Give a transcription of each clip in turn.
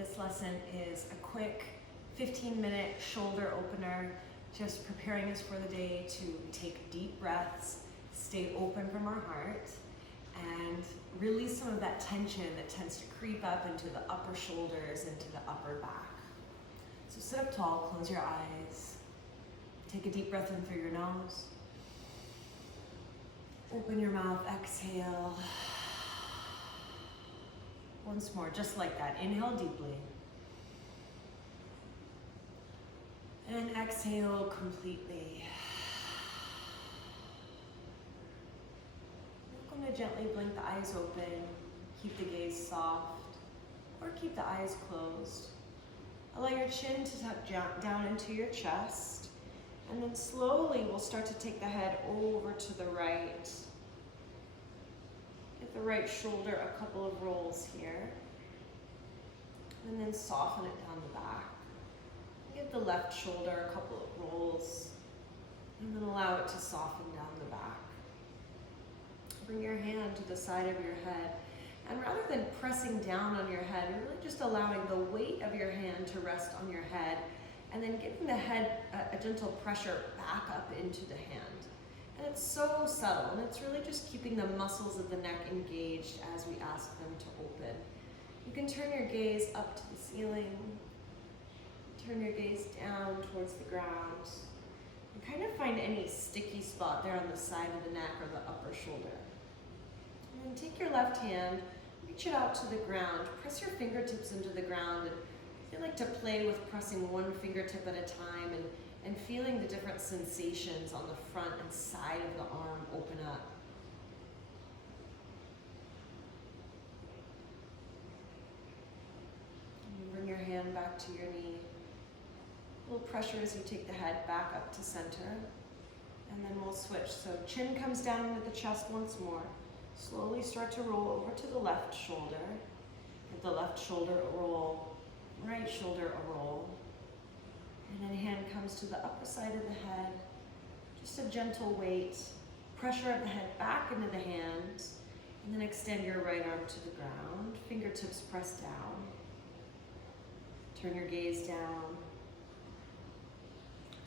This lesson is a quick 15-minute shoulder opener, just preparing us for the day to take deep breaths, stay open from our heart, and release some of that tension that tends to creep up into the upper shoulders, into the upper back. So sit up tall, close your eyes, take a deep breath in through your nose, open your mouth, exhale. Once more, just like that. Inhale deeply. And exhale completely. You're going to gently blink the eyes open. Keep the gaze soft, or keep the eyes closed. Allow your chin to tuck down into your chest. And then slowly we'll start to take the head over to the right. Get the right shoulder a couple of rolls here. And then soften it down the back. Give the left shoulder a couple of rolls. And then allow it to soften down the back. Bring your hand to the side of your head. And rather than pressing down on your head, you're really just allowing the weight of your hand to rest on your head. And then giving the head a gentle pressure back up into the hand. And it's so subtle, and it's really just keeping the muscles of the neck engaged as we ask them to open. You can turn your gaze up to the ceiling, turn your gaze down towards the ground, and kind of find any sticky spot there on the side of the neck or the upper shoulder. And then take your left hand, reach it out to the ground, press your fingertips into the ground, and I like to play with pressing one fingertip at a time and feeling the different sensations on the front and side of the arm open up. And bring your hand back to your knee. A little pressure as you take the head back up to center. And then we'll switch. So chin comes down into the chest once more. Slowly start to roll over to the left shoulder. Get the left shoulder a roll. Right shoulder a roll. And then hand comes to the upper side of the head. Just a gentle weight. Pressure of the head back into the hands. And then extend your right arm to the ground. Fingertips press down. Turn your gaze down.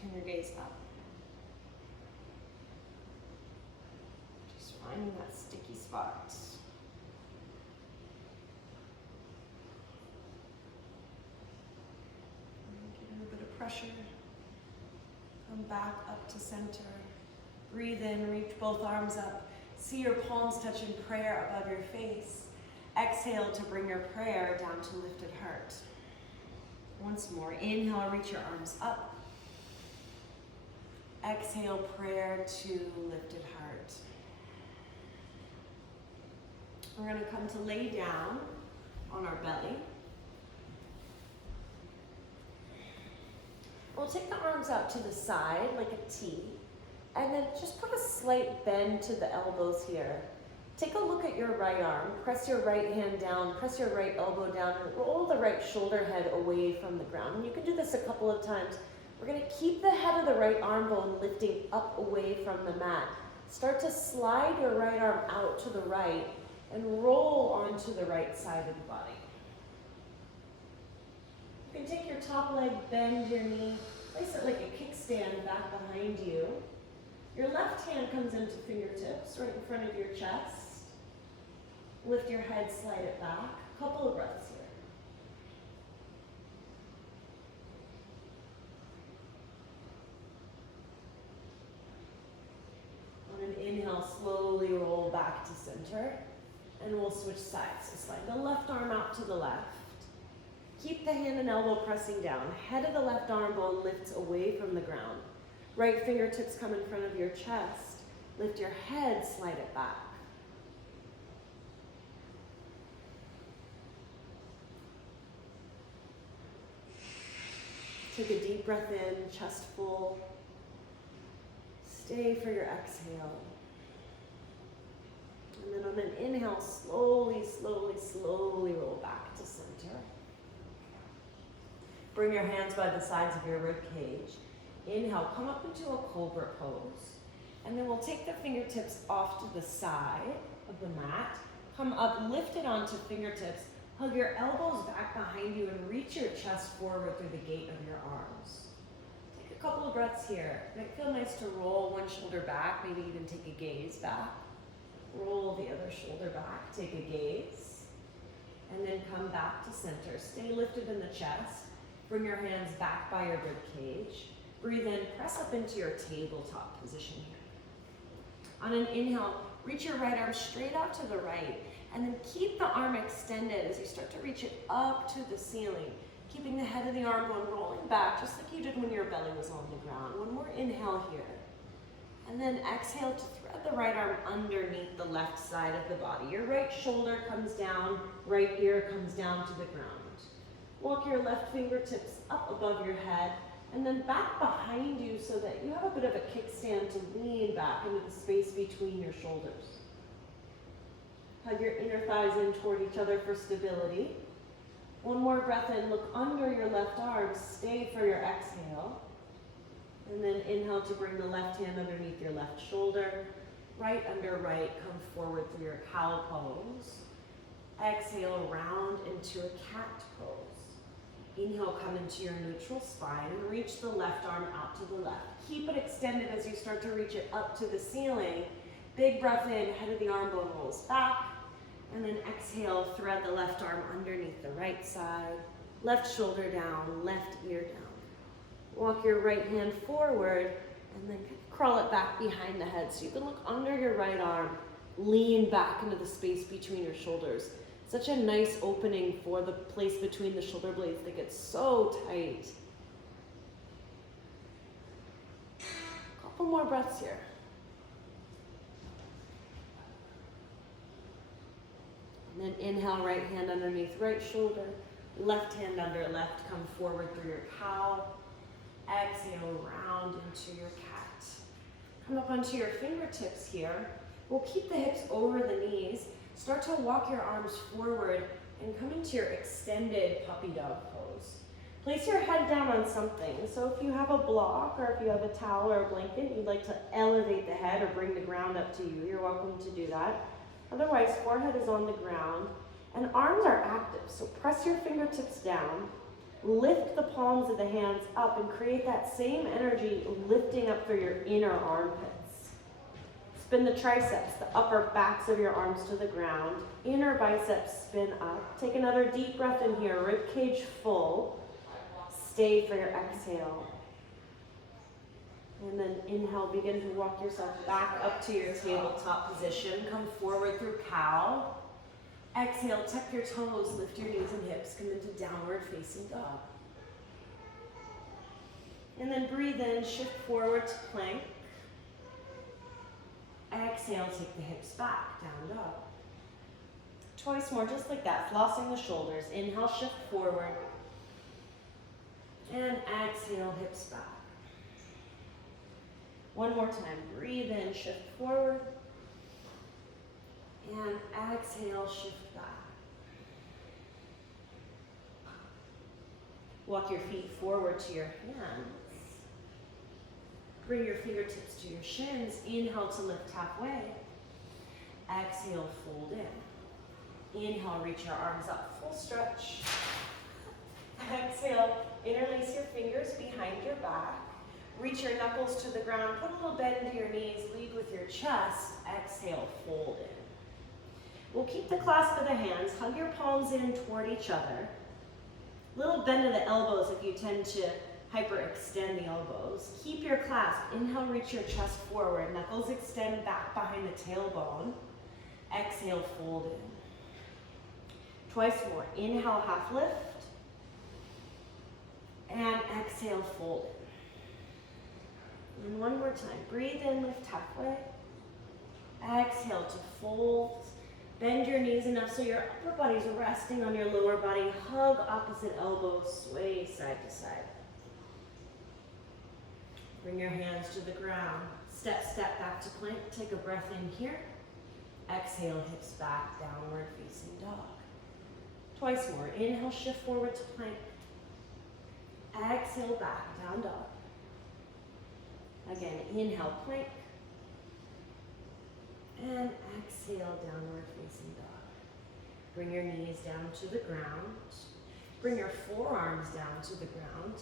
Turn your gaze up. Just finding that sticky spot. Pressure. Come back up to center. Breathe in, reach both arms up. See your palms touch in prayer above your face. Exhale to bring your prayer down to lifted heart. Once more, inhale, reach your arms up. Exhale, prayer to lifted heart. We're going to come to lay down on our belly. We'll take the arms out to the side like a T, and then just put a slight bend to the elbows here. Take a look at your right arm, press your right hand down, press your right elbow down, and roll the right shoulder head away from the ground. And you can do this a couple of times. We're going to keep the head of the right arm bone lifting up away from the mat. Start to slide your right arm out to the right and roll onto the right side of the body. You can take your top leg, bend your knee, place it like a kickstand back behind you. Your left hand comes into fingertips right in front of your chest. Lift your head, slide it back. Couple of breaths here. On an inhale, slowly roll back to center, and we'll switch sides. So slide the left arm out to the left. Keep the hand and elbow pressing down. Head of the left arm bone lifts away from the ground. Right fingertips come in front of your chest. Lift your head, slide it back. Take a deep breath in, chest full. Stay for your exhale. And then on an inhale, slowly, slowly, slowly roll back to center. Bring your hands by the sides of your rib cage. Inhale, come up into a cobra pose. And then we'll take the fingertips off to the side of the mat. Come up, lift it onto fingertips. Hug your elbows back behind you and reach your chest forward through the gate of your arms. Take a couple of breaths here. It might feel nice to roll one shoulder back, maybe even take a gaze back. Roll the other shoulder back, take a gaze, and then come back to center. Stay lifted in the chest. Bring your hands back by your rib cage. Breathe in, press up into your tabletop position here. On an inhale, reach your right arm straight out to the right, and then keep the arm extended as you start to reach it up to the ceiling, keeping the head of the arm bone rolling back, just like you did when your belly was on the ground. One more inhale here. And then exhale to thread the right arm underneath the left side of the body. Your right shoulder comes down, right ear comes down to the ground. Walk your left fingertips up above your head and then back behind you so that you have a bit of a kickstand to lean back into the space between your shoulders. Hug your inner thighs in toward each other for stability. One more breath in, look under your left arm, stay for your exhale. And then inhale to bring the left hand underneath your left shoulder. Right under right, come forward through your cow pose. Exhale, round into a cat pose. Inhale, come into your neutral spine and reach the left arm out to the left. Keep it extended as you start to reach it up to the ceiling. Big breath in, head of the arm bone rolls back. And then exhale, thread the left arm underneath the right side. Left shoulder down, left ear down. Walk your right hand forward and then crawl it back behind the head so you can look under your right arm, lean back into the space between your shoulders. Such a nice opening for the place between the shoulder blades that gets so tight. Couple more breaths here. And then inhale, right hand underneath right shoulder, left hand under left, come forward through your cow. Exhale, round into your cat. Come up onto your fingertips here. We'll keep the hips over the knees. Start to walk your arms forward and come into your extended puppy dog pose. Place your head down on something. So if you have a block or if you have a towel or a blanket, you'd like to elevate the head or bring the ground up to you, you're welcome to do that. Otherwise, forehead is on the ground and arms are active. So press your fingertips down. Lift the palms of the hands up and create that same energy lifting up through your inner armpits. Spin the triceps, the upper backs of your arms to the ground. Inner biceps spin up. Take another deep breath in here, rib cage full. Stay for your exhale. And then inhale, begin to walk yourself back up to your tabletop position. Come forward through cow. Exhale, tuck your toes, lift your knees and hips, come into downward facing dog. And then breathe in, shift forward to plank. Exhale, take the hips back, down dog. Twice more, just like that, flossing the shoulders. Inhale, shift forward. And exhale, hips back. One more time, breathe in, shift forward. And exhale, shift back. Walk your feet forward to your hands. Bring your fingertips to your shins. Inhale to lift halfway. Exhale, fold in. Inhale, reach your arms up, full stretch. Exhale, interlace your fingers behind your back. Reach your knuckles to the ground. Put a little bend into your knees. Lead with your chest. Exhale, fold in. We'll keep the clasp of the hands. Hug your palms in toward each other. Little bend of the elbows if you tend to hyperextend the elbows. Keep your clasp. Inhale, reach your chest forward. Knuckles extend back behind the tailbone. Exhale, fold in. Twice more. Inhale, half lift. And exhale, fold in. And one more time. Breathe in, lift halfway. Exhale to fold. Bend your knees enough so your upper body's resting on your lower body. Hug opposite elbows, sway side to side. Bring your hands to the ground. Step back to plank. Take a breath in here. Exhale, hips back, downward facing dog. Twice more. Inhale, shift forward to plank. Exhale, back, down dog. Again, inhale, plank. And exhale, downward facing dog. Bring your knees down to the ground. Bring your forearms down to the ground.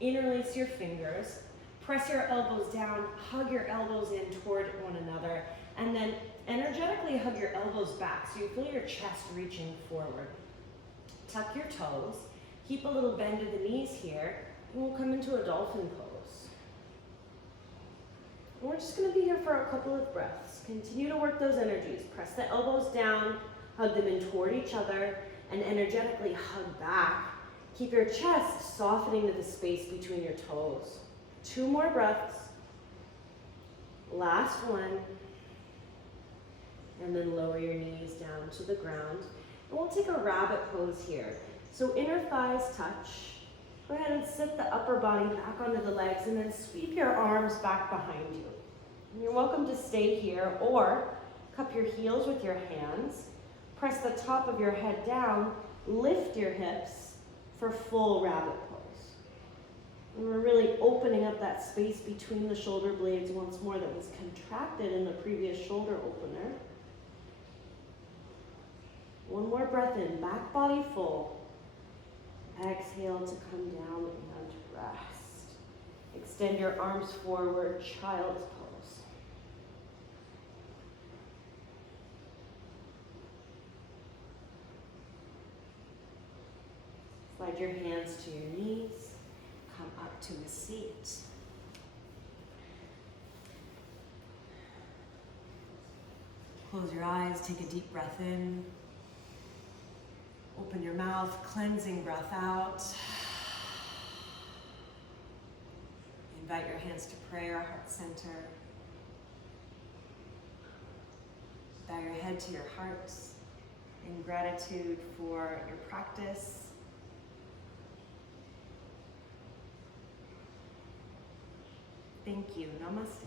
Interlace your fingers. Press your elbows down. Hug your elbows in toward one another. And then energetically hug your elbows back so you feel your chest reaching forward. Tuck your toes. Keep a little bend of the knees here. And we'll come into a dolphin pose. And we're just going to be here for a couple of breaths. Continue to work those energies. Press the elbows down. Hug them in toward each other. And energetically hug back. Keep your chest softening to the space between your toes. 2 more breaths. Last one. And then lower your knees down to the ground. And we'll take a rabbit pose here. So inner thighs touch. Go ahead and sit the upper body back onto the legs and then sweep your arms back behind you. And you're welcome to stay here or cup your heels with your hands. Press the top of your head down, lift your hips for full rabbit pose. And we're really opening up that space between the shoulder blades once more that was contracted in the previous shoulder opener. One more breath in, back body full. Exhale to come down and rest. Extend your arms forward, child's pose. Slide your hands to your knees. Come up to a seat. Close your eyes, take a deep breath in. Open your mouth, cleansing breath out. Invite your hands to prayer, heart center. Bow your head to your heart in gratitude for your practice. Thank you. Namaste.